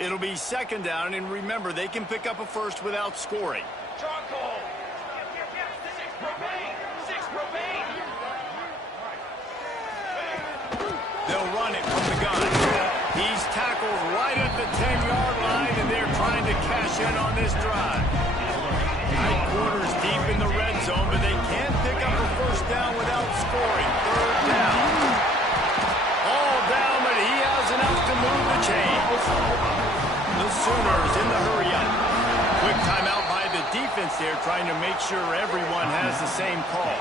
It'll be second down, and remember, they can pick up a first without scoring. Charcoal. Six propane. Six propane. They'll run it from the gun. He's tackled right at the 10-yard line, and they're trying to cash in on this drive. Tight quarters deep in the red zone, but they can't pick up a first down without scoring. Third down. All down, but he has enough to move the chains. The Sooners in the hurry-up. Quick timeout by the defense there, trying to make sure everyone has the same call.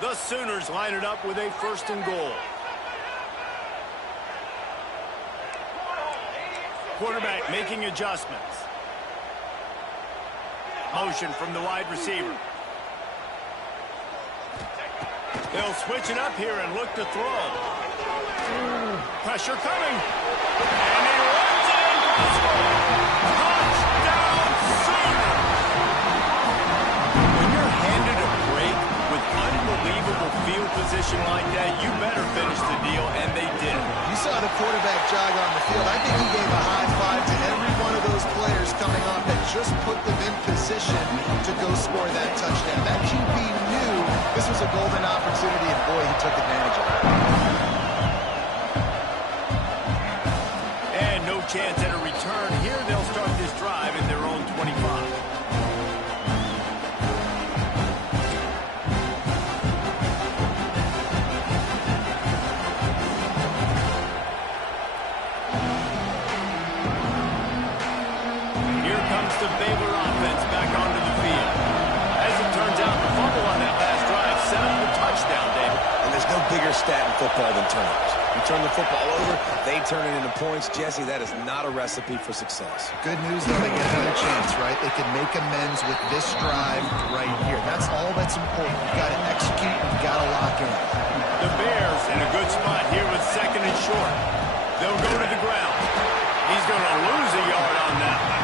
The Sooners line it up with a first and goal. Quarterback making adjustments. Motion from the wide receiver. They'll switch it up here and look to throw. Pressure coming. And he runs it in for a score. Touchdown Sooners! When you're handed a break with unbelievable field position like that, you better finish the deal, and they did. You saw the quarterback jog on the field. I think he gave a high five to every one of those players coming off that just put them in position to go score that touchdown. That QB knew this was a golden opportunity, and boy, he took advantage of it. And no chance at a return here. They'll start this drive in their own 25. The Baylor offense back onto the field. As it turns out, the fumble on that last drive set up the touchdown, David. And there's no bigger stat in football than turnovers. You turn the football over, they turn it into points. Jesse, that is not a recipe for success. Good news, though, they get another chance, right? They can make amends with this drive right here. That's all that's important. You've got to execute, you've got to lock in. The Bears in a good spot here with second and short. They'll go to the ground. He's going to lose a yard on that one.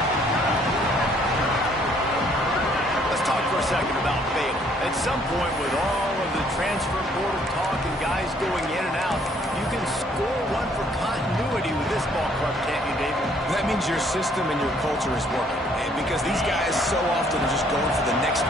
Talk for a second about Baylor. At some point, with all of the transfer portal talk and guys going in and out, you can score one for continuity with this ball club, can't you, David? That means your system and your culture is working. And because these guys so often are just going for the next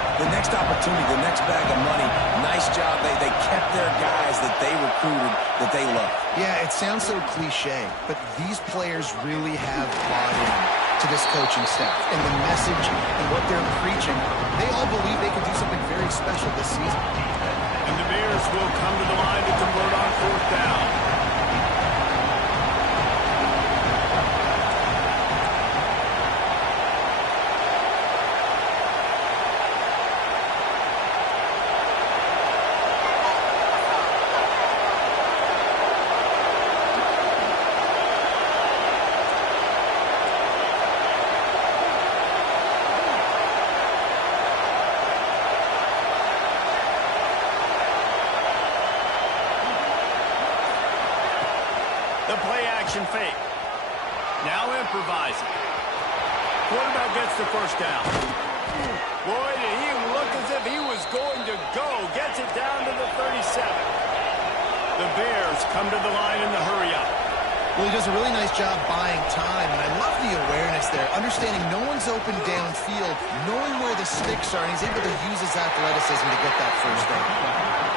opportunity, the next bag of money. Nice job. They kept their guys that they recruited, that they love. Yeah, it sounds so cliche, but these players really have bought in to this coaching staff and the message and what they're preaching. They all believe they can do something very special this season. And the Bears will come to the line to convert on fourth down. The play-action fake. Now improvising. Quarterback gets the first down. Boy, did he look as if he was going to go. Gets it down to the 37. The Bears come to the line in the hurry-up. Well, he does a really nice job buying time, and I love the awareness there, understanding no one's open downfield, knowing where the sticks are, and he's able to use his athleticism to get that first down.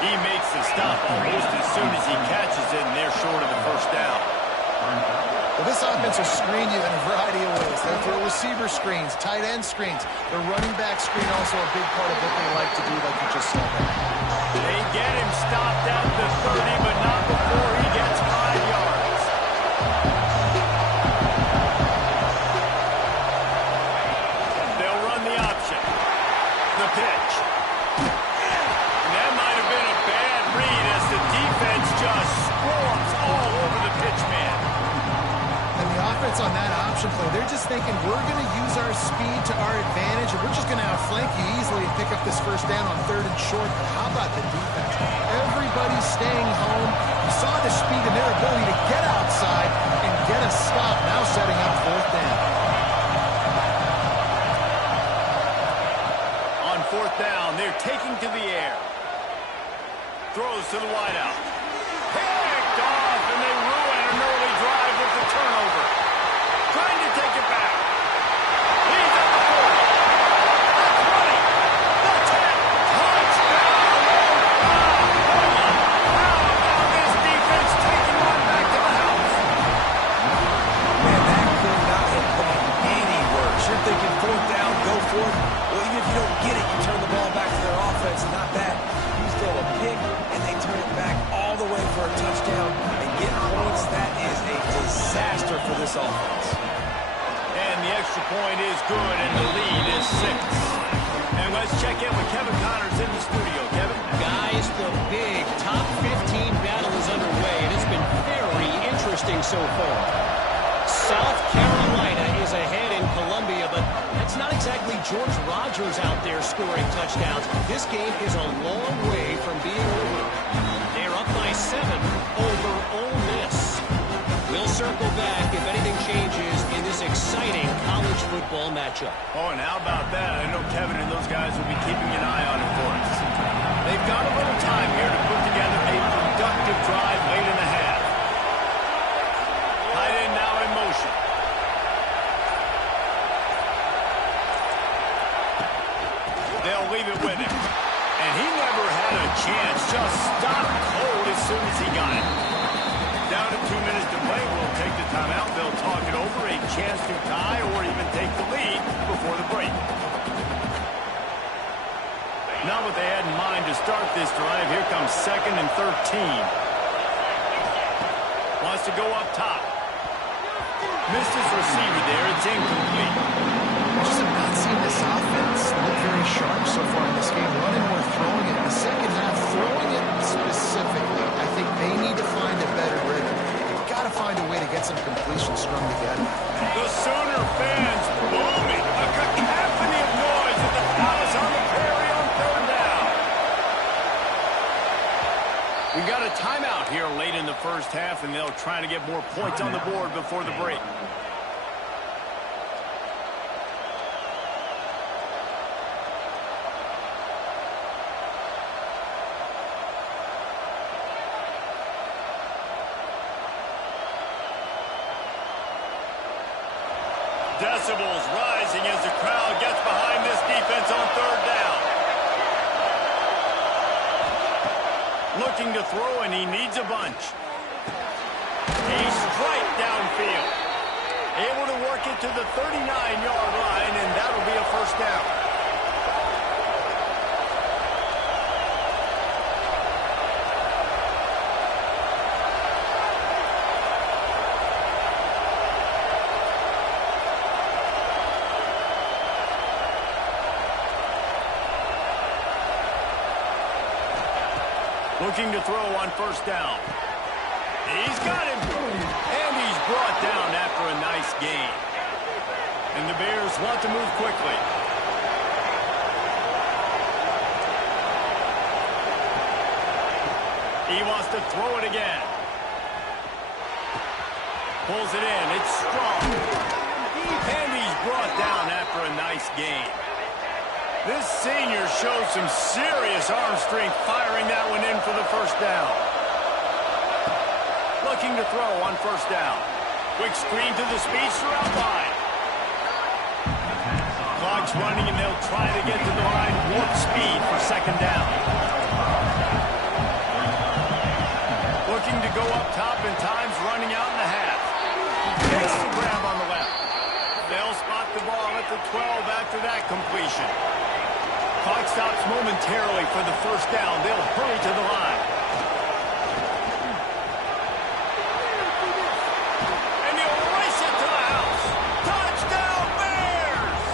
He makes the stop almost as soon as he catches it, and they're short of the first down. Well, this offense will screen you in a variety of ways. They'll throw receiver screens, tight end screens. The running back screen also a big part of what they like to do, like you just saw there. They get him stopped at the 30, but not before he gets 5 yards. They'll run the option. The pitch. And that might have been a bad read as the defense just swarms all over the pitch man. And the offense on that option play, they're just thinking, we're going to use our speed to our advantage, and we're just going to outflank you easily and pick up this first down on third and short. But how about the defense? Everybody's staying home. You saw the speed and their ability to get outside taking to the air. Throws to the wideout. Picked off, and they ruin an early drive with the turnover. Trying to take it back. He's at the 40. The 20. The 10. Touchdown. How about this defense taking one back to the house? Man, that could not have gone any worse. You're thinking fourth down, go for it. Well, even if you don't get it, you turn the ball back to their offense. Not that. You throw a pick, and they turn it back all the way for a touchdown and get points. That is a disaster for this offense. And the extra point is good, and the lead is 6. And let's check in with Kevin Connors in the studio. Kevin? Guys, the big top 15 battle is underway, and it's been very interesting so far. South Carolina is ahead in Columbia, but that's not exactly George Rogers out there scoring touchdowns. This game is a long way from being over. They're up by 7 over Ole Miss. We'll circle back if anything changes in this exciting college football matchup. Oh, and how about that? I know Kevin and those guys will be keeping an eye on it for us. They've got a little time here to put together a productive drive late in the half. Tight end now in motion. They'll leave it with him. And he never had a chance. Just stopped cold as soon as he got it. Down to 2 minutes to play. We'll take the timeout. They'll talk it over. A chance to tie or even take the lead before the break. Not what they had in mind to start this drive. Here comes 2nd and 13. Wants to go up top. Missed his receiver there. It's incomplete. Just have not seen this offense look very sharp so far in this game. Running or throwing it. In the second half, throwing it specifically. I think they need to find a better rhythm. They've got to find a way to get some completions strung together. The Sooner fans booming. A cacophony of noise at the Palace on the Prairie on 3rd down. We got a timeout here late in the first half, and they'll try to get more points on the board before the break. Decibels rising as the crowd gets behind this defense on 3rd down. Looking to throw, and he needs a bunch. A strike downfield. Able to work it to the 39-yard line, and that'll be a 1st down. Looking to throw on 1st down. He's got him. And he's brought down after a nice gain. And the Bears want to move quickly. He wants to throw it again. Pulls it in. It's strong. And he's brought down after a nice gain. This senior showed some serious arm strength firing that one in for the 1st down. Looking to throw on 1st down. Quick screen to the speedster out wide. Clock's running, and they'll try to get to the line warp speed for 2nd down. Looking to go up top, and time's running out in the half. Takes the grab on the left. They'll spot the ball at the 12 after that completion. Clock stops momentarily for the 1st down. They'll hurry to the line. And they'll race it to the house. Touchdown, Bears!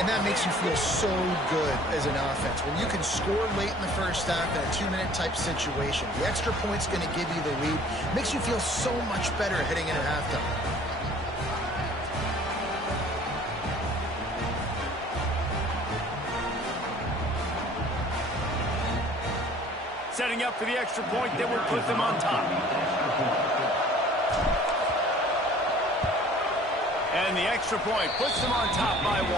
And that makes you feel so good as an offense. When you can score late in the first half in a 2-minute type situation, the extra point's going to give you the lead. Makes you feel so much better heading into halftime. Setting up for the extra point that will put them on top. And the extra point puts them on top by 1.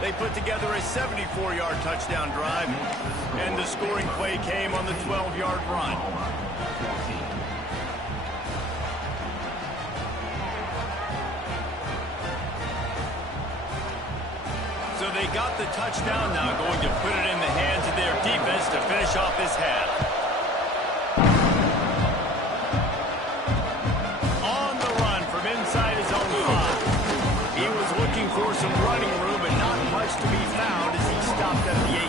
They put together a 74-yard touchdown drive, and the scoring play came on the 12-yard run. So they got the touchdown, now going to put it in the hands of their defense to finish off this half. On the run from inside his own 5. He was looking for some running room, but not much to be found as he stopped at the 18.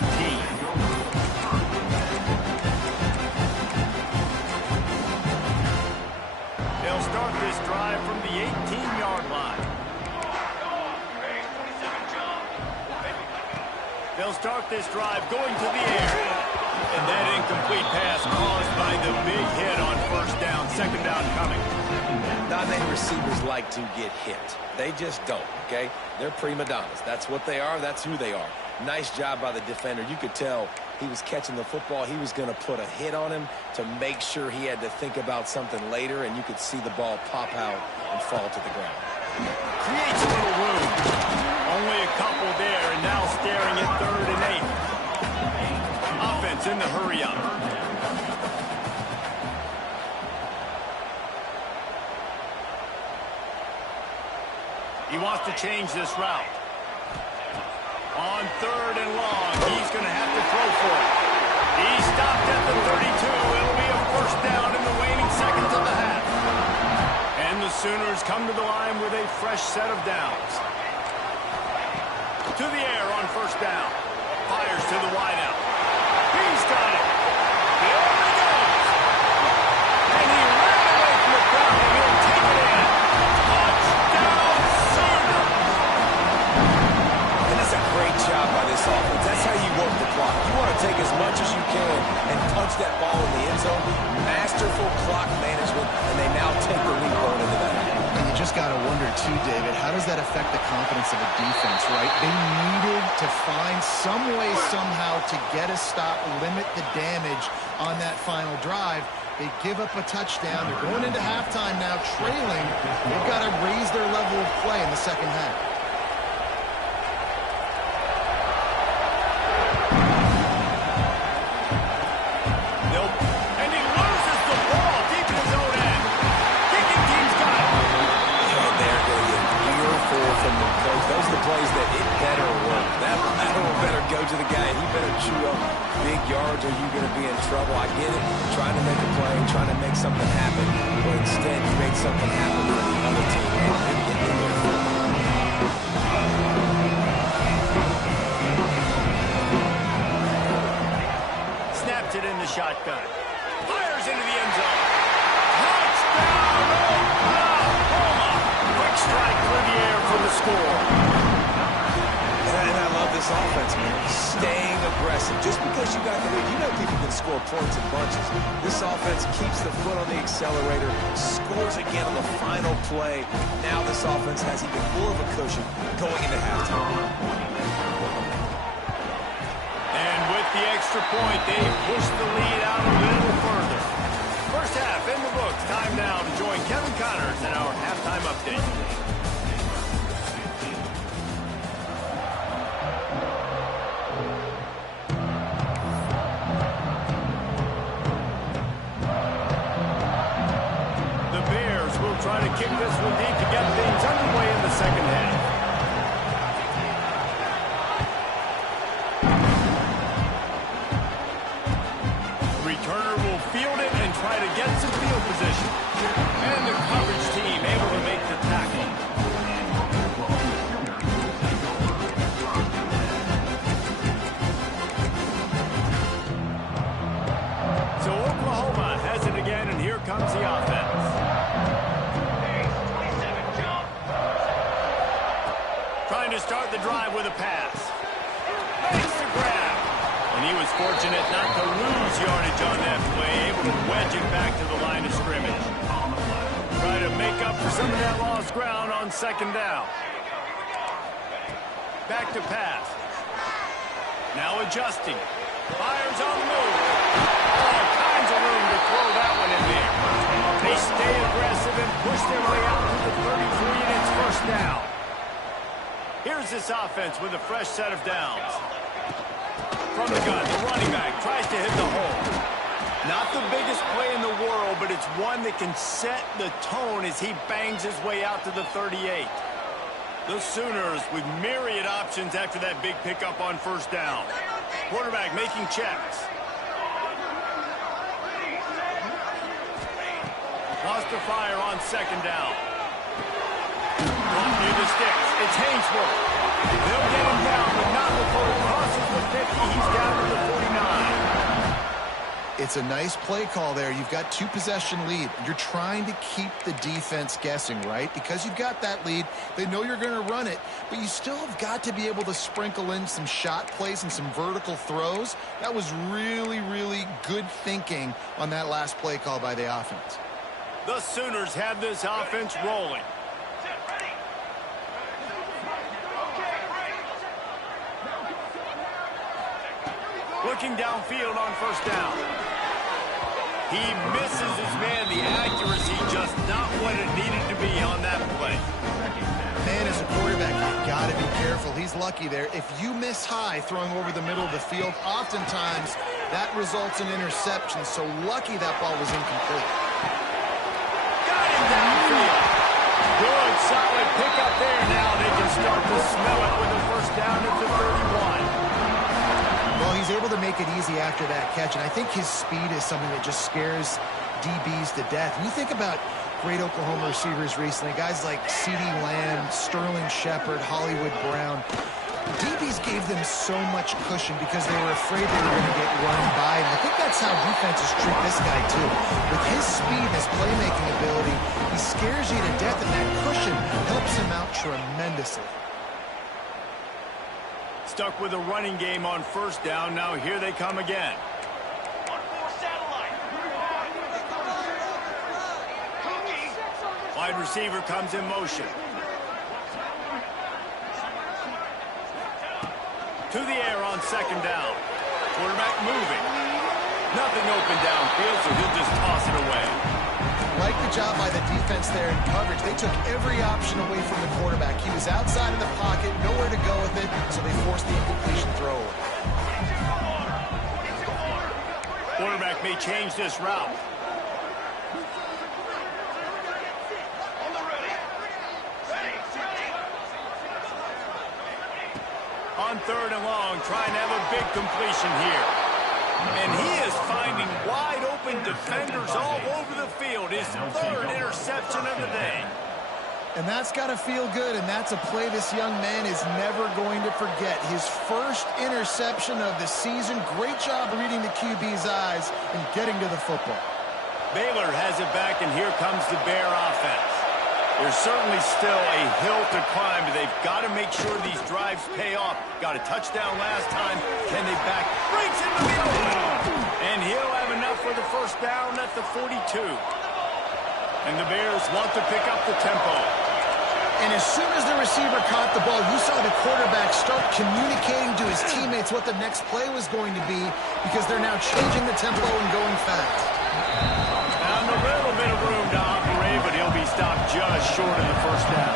They'll start this drive from the 18-yard line. They'll start this drive going to the air. And that incomplete pass caused by the big hit on first down, second down coming. Non-name receivers like to get hit. They just don't, okay? They're prima donnas. That's what they are. That's who they are. Nice job by the defender. You could tell he was catching the football. He was going to put a hit on him to make sure he had to think about something later, and you could see the ball pop out and fall to the ground. Creates a little room. Only a couple there, and now staring at 3rd and 8. Offense in the hurry-up. He wants to change this route. On 3rd and long, he's going to have to throw for it. He stopped at the 32. It'll be a first down in the waning seconds of the half. And the Sooners come to the line with a fresh set of downs. To the air on first down. Fires to the wideout. He's got it. There he goes. And he ran away from the crowd, and he'll take it in. Touchdown, Sooners. And that's a great job by this offense. That's how you work the clock. You want to take as much as you can and punch that ball in the end zone. Masterful clock management, and they now take the lead going into that. And you just got to wonder, too, David, how does that affect the confidence of a defense, right? They needed to find some way, somehow, to get a stop, limit the damage on that final drive. They give up a touchdown. They're going into halftime now, trailing. They've got to raise their level of play in the second half. Those are the plays that it better work. That lateral better go to the guy, and he better chew up big yards, or you're going to be in trouble. I get it, trying to make a play, trying to make something happen, but instead you made something happen for the other team. And didn't get in there for it. Snaps it in the shotgun. Fires into the end zone. Touchdown, Oklahoma! Quick strike through the air for the score. And I love this offense, man. Staying aggressive. Just because you got the lead, you know people can score points in bunches. This offense keeps the foot on the accelerator, scores again on the final play. Now this offense has even more of a cushion going into halftime. And with the extra point, they push the lead out a little further. First half in the books. Time now to join Kevin Connors in our halftime update. Try to kick this one deep to get things underway in the second half. Returner will field it and try to get some field position. And the coverage team able to make the tackle. So Oklahoma has it again, and here comes the offense. Trying to start the drive with a pass. Makes the grab. And he was fortunate not to lose yardage on that play, able to wedge it back to the line of scrimmage. Try to make up for some of that lost ground on second down. Back to pass. Now adjusting. Fires on the move. All kinds of room to throw that one in there. They stay aggressive and push their way out to the 33, and it's first down. Here's this offense with a fresh set of downs. From the gun, the running back tries to hit the hole. Not the biggest play in the world, but it's one that can set the tone as he bangs his way out to the 38. The Sooners with myriad options after that big pickup on first down. Quarterback making checks. Lost the fire on second down. Off near the sticks. It's Hainsworth. They'll get him down, but not before he crosses the 50. He's down to the 49. It's a nice play call there. You've got 2-possession lead. You're trying to keep the defense guessing, right? Because you've got that lead. They know you're going to run it, but you still have got to be able to sprinkle in some shot plays and some vertical throws. That was really, really good thinking on that last play call by the offense. The Sooners have this offense rolling. Looking downfield on first down. He misses his man. The accuracy just not what it needed to be on that play. Man, as a quarterback, you've got to be careful. He's lucky there. If you miss high throwing over the middle of the field, oftentimes that results in interception. So lucky that ball was incomplete. Got him downfield. Good, solid pickup there. Now they can start to smell it with a first down at the 31. Well, he's able to make it easy after that catch, and I think his speed is something that just scares DBs to death. And you think about great Oklahoma receivers recently, guys like CeeDee Lamb, Sterling Shepard, Hollywood Brown. DBs gave them so much cushion because they were afraid they were going to get run by, and I think that's how defenses treat this guy too. With his speed and his playmaking ability, he scares you to death, and that cushion helps him out tremendously. Stuck with a running game on first down. Now here they come again. Wide receiver comes in motion. To the air on second down. Quarterback moving. Nothing open downfield, so he'll just toss it away. Like the job by the defense there in coverage. They took every option away from the quarterback. He was outside of the pocket, nowhere to go with it, so they forced the incompletion throw. Quarterback may change this route. On third and long, trying to have a big completion here. And he is finding wide-open defenders all over the field. His third interception of the day. And that's got to feel good, and that's a play this young man is never going to forget. His first interception of the season. Great job reading the QB's eyes and getting to the football. Baylor has it back, and here comes the Bear offense. There's certainly still a hill to climb, but they've got to make sure these drives pay off. Got a touchdown last time. Can they back? Breaks into the open. And he'll have enough for the first down at the 42. And the Bears want to pick up the tempo. And as soon as the receiver caught the ball, you saw the quarterback start communicating to his teammates what the next play was going to be because they're now changing the tempo and going fast. Found a little bit of room to operate, but he'll be stopped just short of the first down.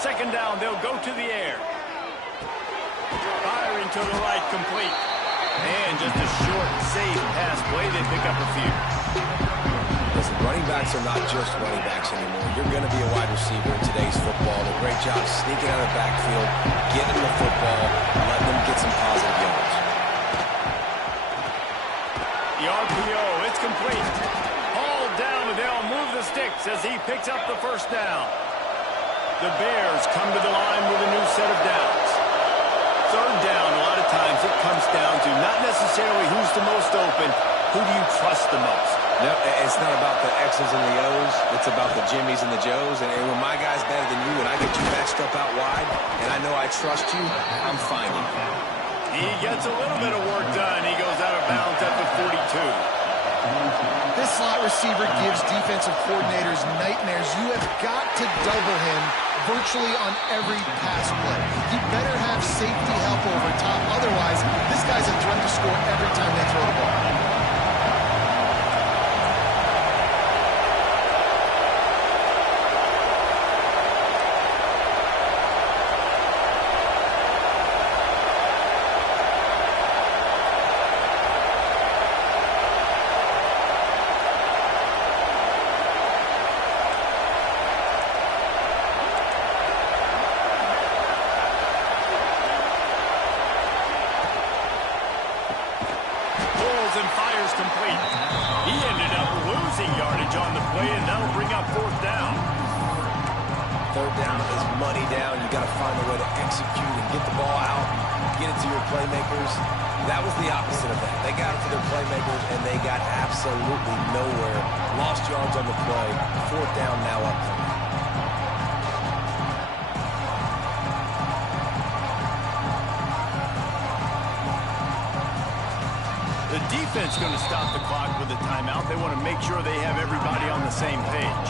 Second down, they'll go to the air. Firing to the right, complete. And just a short, safe pass play. They pick up a few. Listen, running backs are not just running backs anymore. You're going to be a wide receiver in today's football. A great job sneaking out of the backfield, getting the football, and letting them get some positive yards. The RPO, it's complete. Hauled down, and they'll move the sticks as he picks up the first down. The Bears come to the line with a new set of downs. Third down, a lot of times it comes down to not necessarily who's the most open, who do you trust the most? No, it's not about the X's and the O's. It's about the Jimmies and the Joes. And when my guy's better than you and I get you matched up out wide and I know I trust you, I'm finding. He gets a little bit of work done. He goes out of bounds at the 42. This slot receiver gives defensive coordinators nightmares. You have got to double him virtually on every pass play. He better have safety help over top. Otherwise, this guy's a threat to score every time they throw the ball. And fires complete. He ended up losing yardage on the play, and that'll bring up fourth down. Third down is money down. You got to find a way to execute and get the ball out, get it to your playmakers. That was the opposite of that. They got it to their playmakers, and they got absolutely nowhere. Lost yards on the play. Fourth down now up. The defense going to stop the clock with a timeout. They want to make sure they have everybody on the same page.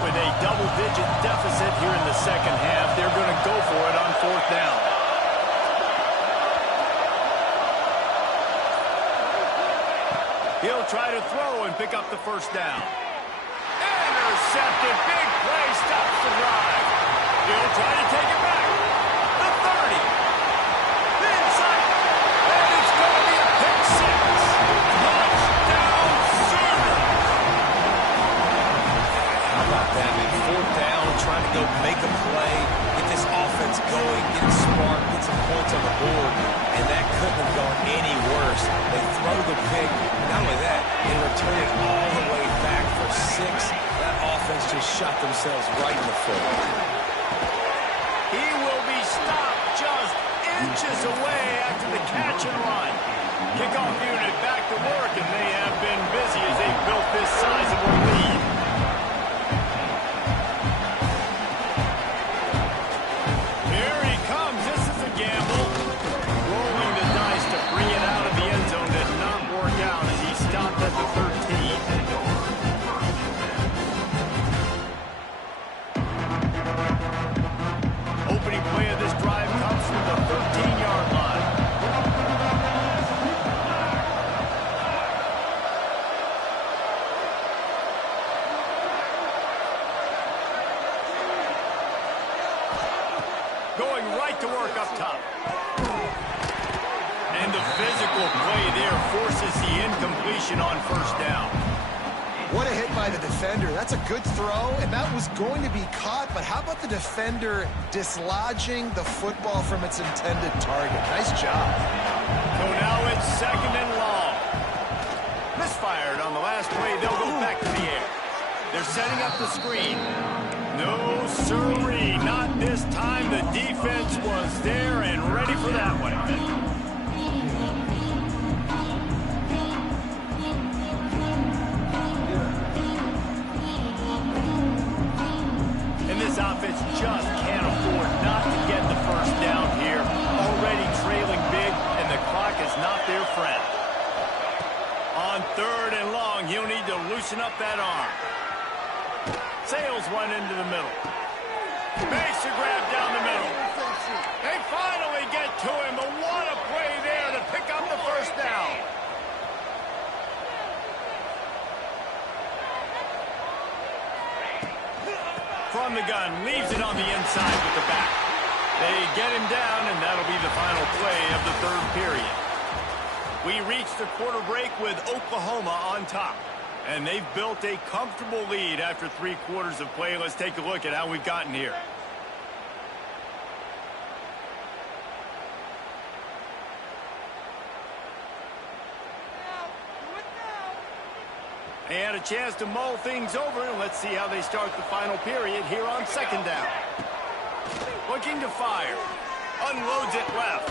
With a double-digit deficit here in the second half, they're going to go for it on fourth down. He'll try to throw and pick up the first down. Intercepted. Big play stops the drive. He'll try to take it back. The 30. Inside. And it's going to be a pick six. Touchdown, Sooners. How about that, man? Fourth down, trying to go make a play, get this offense going, get it spark, get some points on the board, and that couldn't have gone any worse. They throw the pick, not only that, they return it all the way back for six. That offense just shot themselves right in the foot. He will be stopped just inches away after the catch and run. Kickoff unit back to work, and they have been busy as they built this sizable lead. Here he comes. This is a gamble. Rolling the dice to bring it out of the end zone did not work out as he stopped at the 13. Opening play of this drive comes from the 13-yard line. Going right to work up top. And the physical play there forces the incompletion on first down. What a hit by the defender. That's a good throw, and that was going to be caught, but how about the defender dislodging the football from its intended target? Nice job. So now it's second and long. Misfired on the last play. They'll go back to the air. They're setting up the screen. No, sirree, not this time. The defense was there and ready for that one. And this offense just can't afford not to get the first down here. Already trailing big, and the clock is not their friend. On third and long, he'll need to loosen up that arm. Sails one into the middle. Makes a grab down the middle. They finally get to him, but what a play there to pick up the first down. From the gun, leaves it on the inside with the back. They get him down, and that'll be the final play of the third period. We reach the quarter break with Oklahoma on top. And they've built a comfortable lead after 3 quarters of play. Let's take a look at how we've gotten here. They had a chance to mull things over, and let's see how they start the final period here on second down. Looking to fire. Unloads it left.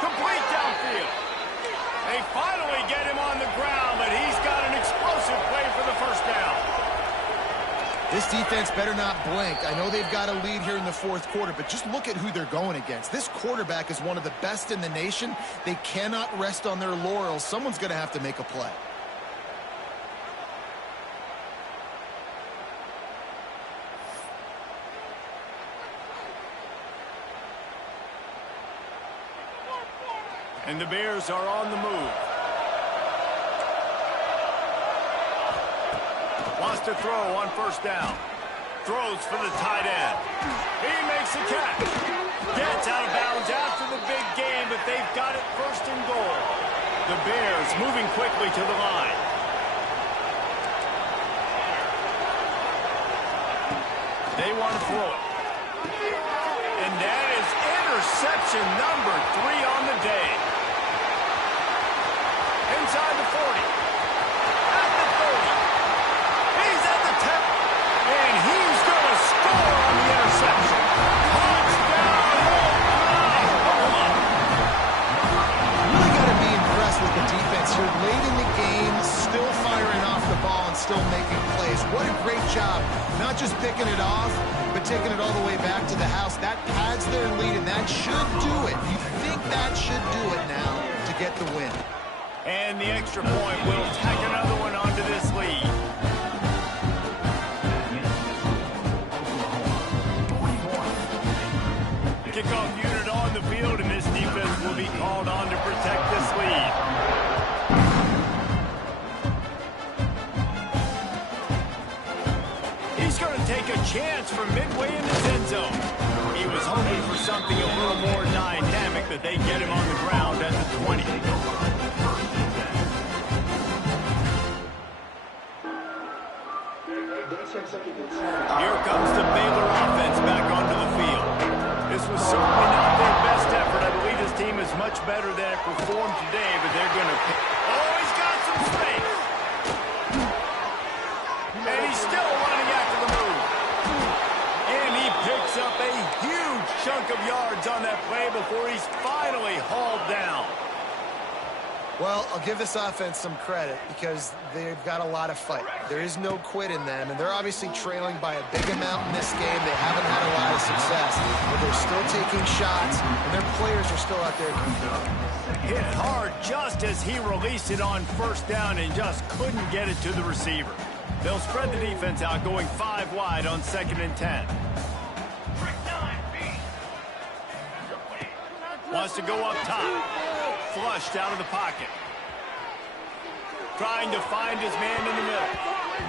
Complete downfield. They finally get him on the ground, but he's got an explosive play for the first down. This defense better not blink. I know they've got a lead here in the fourth quarter, but just look at who they're going against. This quarterback is one of the best in the nation. They cannot rest on their laurels. Someone's going to have to make a play. And the Bears are on the move. Wants to throw on first down. Throws for the tight end. He makes the catch. Gets out of bounds after the big game, but they've got it first and goal. The Bears moving quickly to the line. They want to throw it. And that is interception number 3 on the day. Inside the 40. At the 30. He's at the 10. And he's going to score on the interception. Touchdown, Oklahoma. Really got to be impressed with the defense here. Late in the game, still firing off the ball and still making plays. What a great job. Not just picking it off, but taking it all the way back to the house. That pads their lead, and that should do it. You think that should do it now to get the win. And the extra point will tack another one onto this lead. Kickoff unit on the field, and this defense will be called on to protect this lead. He's going to take a chance from midway in his end zone. He was hoping for something a little more dynamic, but they get him on the ground at the 20. Here comes the Baylor offense back onto the field. This was certainly not their best effort. I believe this team is much better than it performed today, but they're going to... Oh, he's got some space. And he's still running after the move. And he picks up a huge chunk of yards on that play before he's finally hauled down. Well, I'll give this offense some credit because they've got a lot of fight. There is no quit in them, and they're obviously trailing by a big amount in this game. They haven't had a lot of success, but they're still taking shots, and their players are still out there competing. Hit hard just as he released it on first down and just couldn't get it to the receiver. They'll spread the defense out, going 5 wide on 2nd and 10. Wants to go up top. Flushed out of the pocket. Trying to find his man in the middle.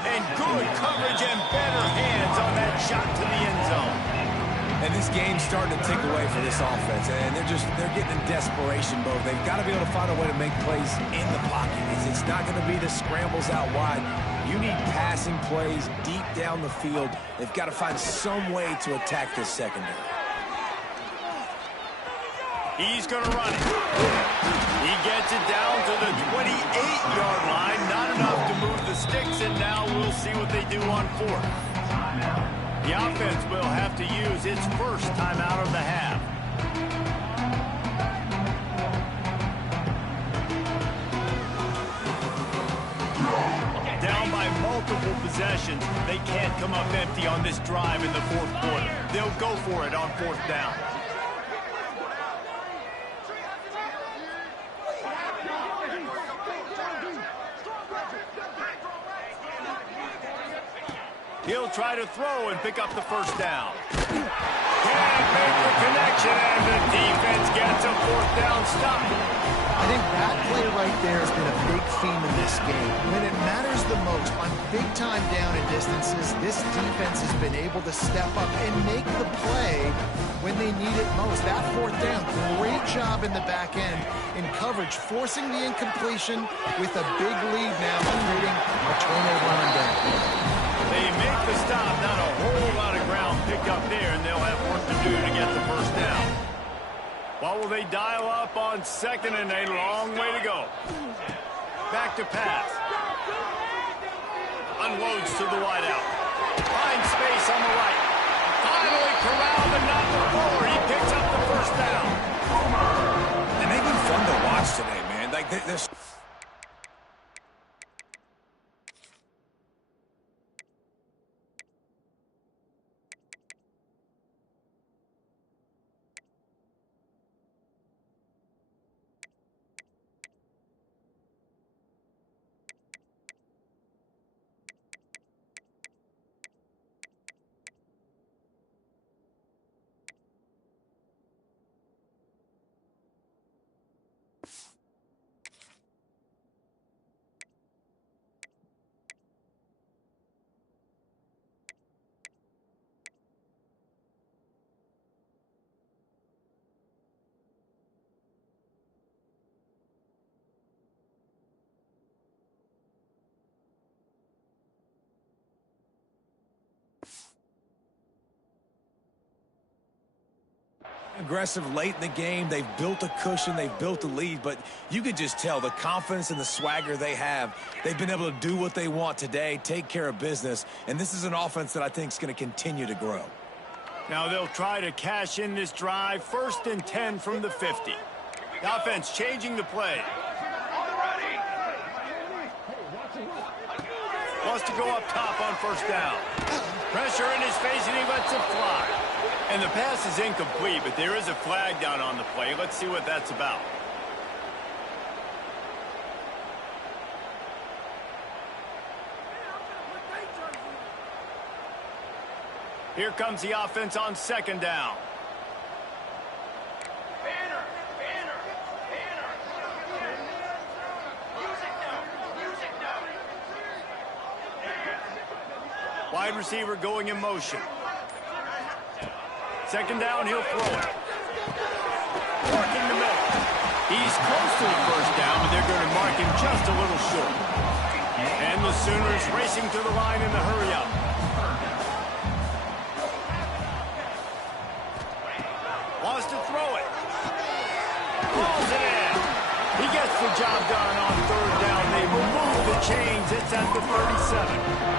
And good coverage and better hands on that shot to the end zone. And this game's starting to tick away for this offense, and they're getting in desperation mode. They've got to be able to find a way to make plays in the pocket. It's not going to be the scrambles out wide. You need passing plays deep down the field. They've got to find some way to attack this secondary. He's going to run it. He gets it down to the 28-yard line. Not enough to move the sticks, and now we'll see what they do on 4th. The offense will have to use its first timeout of the half. Down by multiple possessions, they can't come up empty on this drive in the 4th quarter. They'll go for it on 4th down. He'll try to throw and pick up the first down. Can't make the connection, and the defense gets a 4th down stop. I think that play right there has been a big theme in this game. When it matters the most, on big-time down and distances, this defense has been able to step up and make the play when they need it most. That 4th down, great job in the back end in coverage, forcing the incompletion with a big lead now, creating a turnover on down. They make the stop, not a whole lot of ground picked up there, and they'll have work to do to get the first down. What will they dial up on 2nd and a long way to go? Back to pass. Unloads to the wideout. Finds space on the right. Finally corralled and not before. He picks up the first down. And And they've been fun to watch today, man. Like, they're aggressive late in the game. They've built a cushion. They've built a lead. But you could just tell the confidence and the swagger they have. They've been able to do what they want today, take care of business. And this is an offense that I think is going to continue to grow. Now they'll try to cash in this drive. 1st and 10 from the 50. The offense changing the play. Wants to go up top on 1st down. Pressure in his face, and he lets it fly. And the pass is incomplete, but there is a flag down on the play. Let's see what that's about. Here comes the offense on 2nd down. Banner. Music now. Wide receiver going in motion. 2nd down, he'll throw it. Working the middle. He's close to the 1st down, but they're going to mark him just a little short. And the Sooners racing to the line in the hurry-up. Wants to throw it. Balls it in. He gets the job done on 3rd down. They remove the chains. It's at the 37.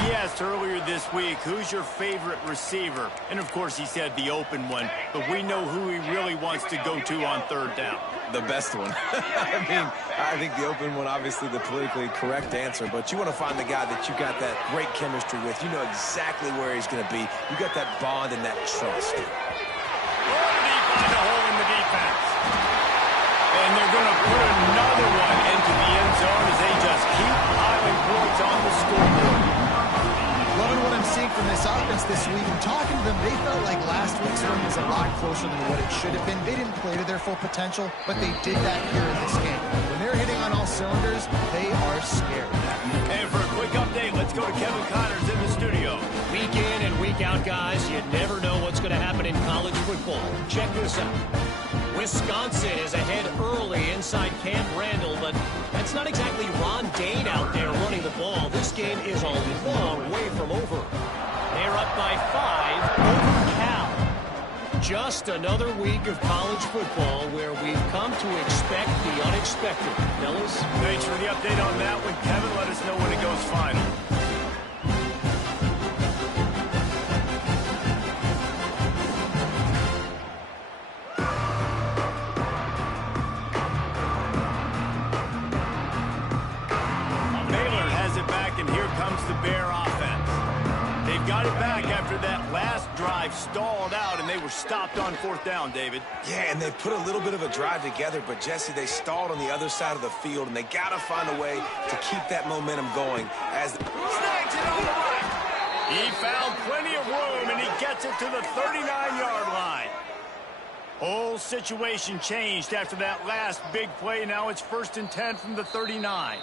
We asked earlier this week, who's your favorite receiver? And, of course, he said the open one. But we know who he really wants to go to on 3rd down. The best one. I think the open one, obviously the politically correct answer, but you want to find the guy that you got that great chemistry with. You know exactly where he's going to be. You got that bond and that trust. Where did he find a hole in the defense? And they're going to put another one into the end zone as they just keep piling points on the scoreboard. Loving what I'm seeing from this offense this week. And talking to them, they felt like last week's win was a lot closer than what it should have been. They didn't play to their full potential, but they did that here in this game. When they're hitting on all cylinders, they are scared. And for a quick update, let's go to Kevin Connors in the studio. Week in and week out, guys, you never know what's going to happen in college football. Check this out. Wisconsin is ahead early inside Camp Randall, but that's not exactly Ron Dane out there running the ball. This game is a long way from over. They're up by 5 over Cal. Just another week of college football where we've come to expect the unexpected. Fellas? Thanks for the update on that one, Kevin. Let us know when it goes final. Got it back after that last drive stalled out, and they were stopped on 4th down, David. Yeah, and they put a little bit of a drive together, but, Jesse, they stalled on the other side of the field, and they got to find a way to keep that momentum going. As Snags it on the right. He found plenty of room, and he gets it to the 39-yard line. Whole situation changed after that last big play. Now it's 1st and 10 from the 39.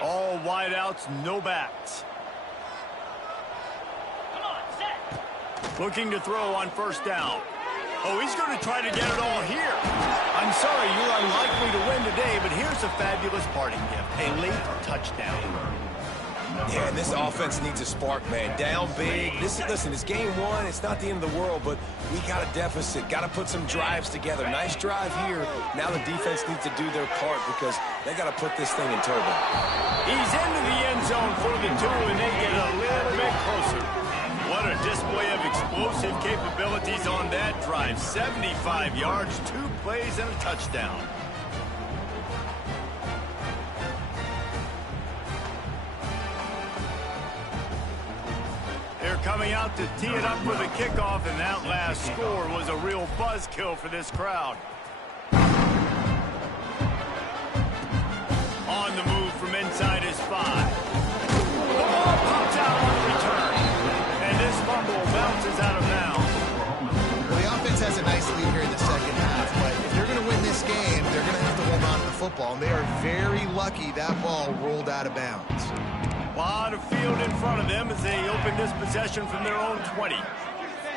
All wideouts, no backs. Looking to throw on 1st down. Oh, he's going to try to get it all here. I'm sorry, you're unlikely to win today, but here's a fabulous parting gift. A late touchdown. Yeah, and this offense needs a spark, man. Down big. Listen, it's game 1. It's not the end of the world, but we got a deficit. Got to put some drives together. Nice drive here. Now the defense needs to do their part because they got to put this thing in turbo. He's into the end zone for the 2, and they get a little bit closer. What a display of explosive capabilities on that drive. 75 yards, 2 plays, and a touchdown. They're coming out to tee it up for the kickoff, and that last score was a real buzzkill for this crowd. On the move from inside his 5. The ball pops out on the return, and this fumble bounces out of bounds. Well, the offense has a nice lead here in the second half, but if they're going to win this game, they're going to have to hold on to the football, and they are very lucky that ball rolled out of bounds. A lot of field in front of them as they open this possession from their own 20.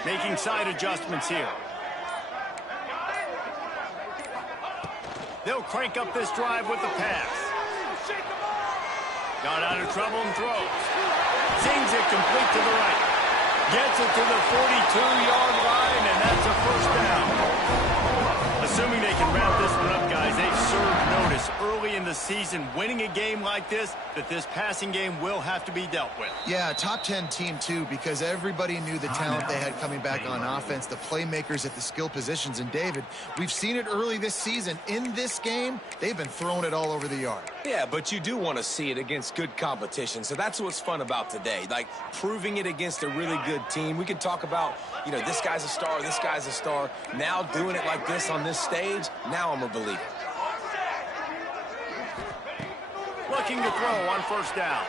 Making side adjustments here. They'll crank up this drive with the pass. Got out of trouble and throws. Sings it complete to the right. Gets it to the 42-yard line, and that's a first down. Assuming they can wrap this one up, guys, they've served notice early in the season, winning a game like this, that this passing game will have to be dealt with. Yeah, top 10 team, too, because everybody knew the talent they had coming back on offense, the playmakers at the skill positions. And, David, we've seen it early this season. In this game, they've been throwing it all over the yard. Yeah, but you do want to see it against good competition, so that's what's fun about today, like proving it against a really good team. We can talk about, you know, this guy's a star, this guy's a star. Now doing it like this on this stage, now I'm a believer. Looking to throw on first down.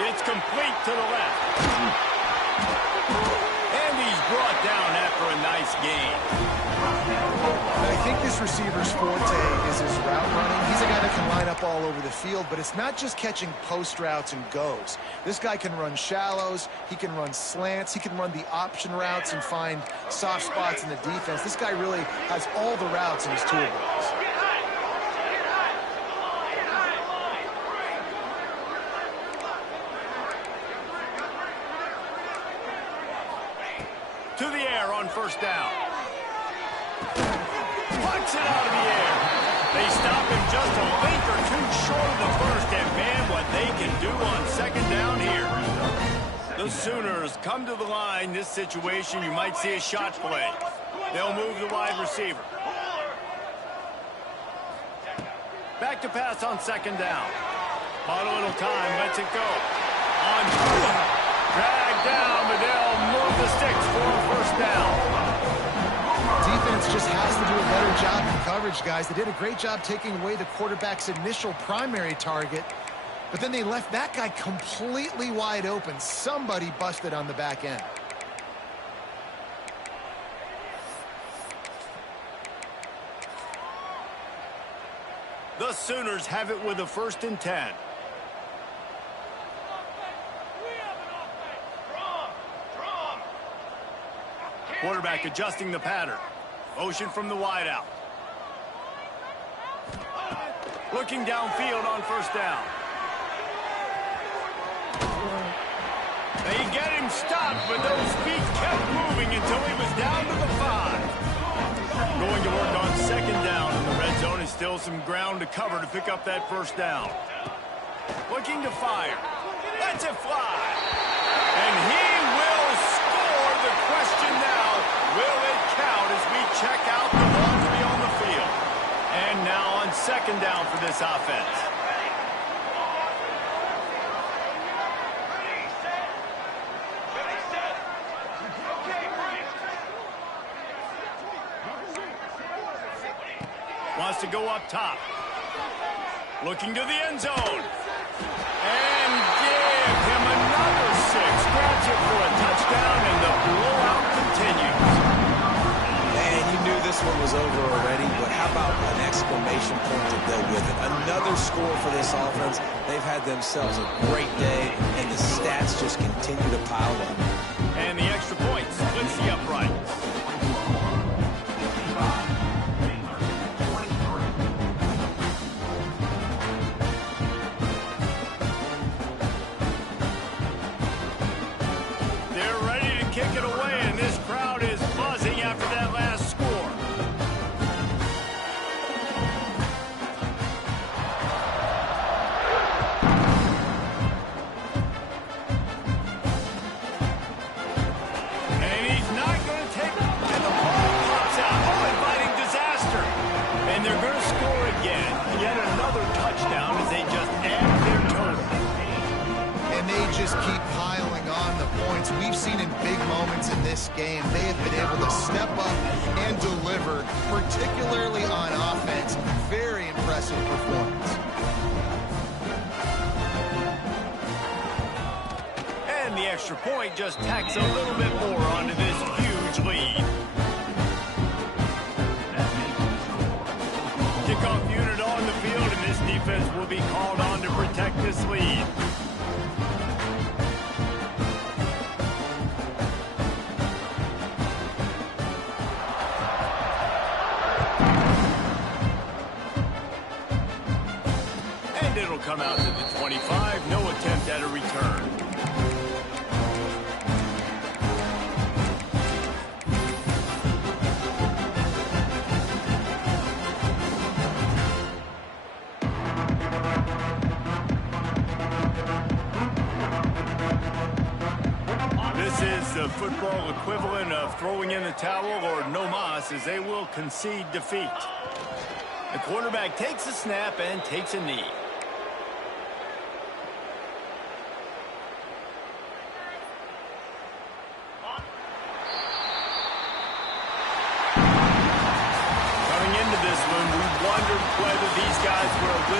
It's complete to the left. And he's brought down after a nice gain. I think this receiver's forte is his route running. He's a guy that can line up all over the field, but it's not just catching post routes and goes. This guy can run shallows, he can run slants, he can run the option routes and find soft spots in the defense. This guy really has all the routes in his toolbox. To the air on first down. Puts it out of the air. They stop him just a length or two short of the first, and man, what they can do on second down here. The Sooners come to the line. This situation, you might see a shot play. They'll move the wide receiver. Back to pass on second down. Bought a little time, lets it go. On dragged down, but they'll move the sticks for a first down. Defense just has to do a better job in coverage, guys. They did a great job taking away the quarterback's initial primary target, but then they left that guy completely wide open. Somebody busted on the back end. The Sooners have it with a 1st and 10. Quarterback adjusting the pattern. Motion from the wideout. Looking downfield on first down. They get him stopped, but those feet kept moving until he was down to the 5. Going to work on second down in the red zone. Is still some ground to cover to pick up that first down. Looking to fire. Lets it fly. And he will score. The question now, will it count as we check out the laundry on the field? And now on second down for this offense. Wants to go up top. Looking to the end zone. And give him another 6. Grabs it for a touchdown, and the blowout continues. Man, you knew this one was over already, but how about an exclamation point to go with it? Another score for this offense. They've had themselves a great day, and the stats just continue to pile up. And the extra point splits the uprights. Kick it away, and this crowd is buzzing after that last score. as we've seen in big moments in this game, they have been able to step up and deliver, particularly on offense. Very impressive performance. And the extra point just tacks a little bit more onto this huge lead. Kickoff unit on the field, and this defense will be called on to protect this lead. And it'll come out to the 25. No attempt at a return. The football equivalent of throwing in the towel or no mas, as they will concede defeat. The quarterback takes a snap and takes a knee. Coming into this one, we wondered whether these guys were a little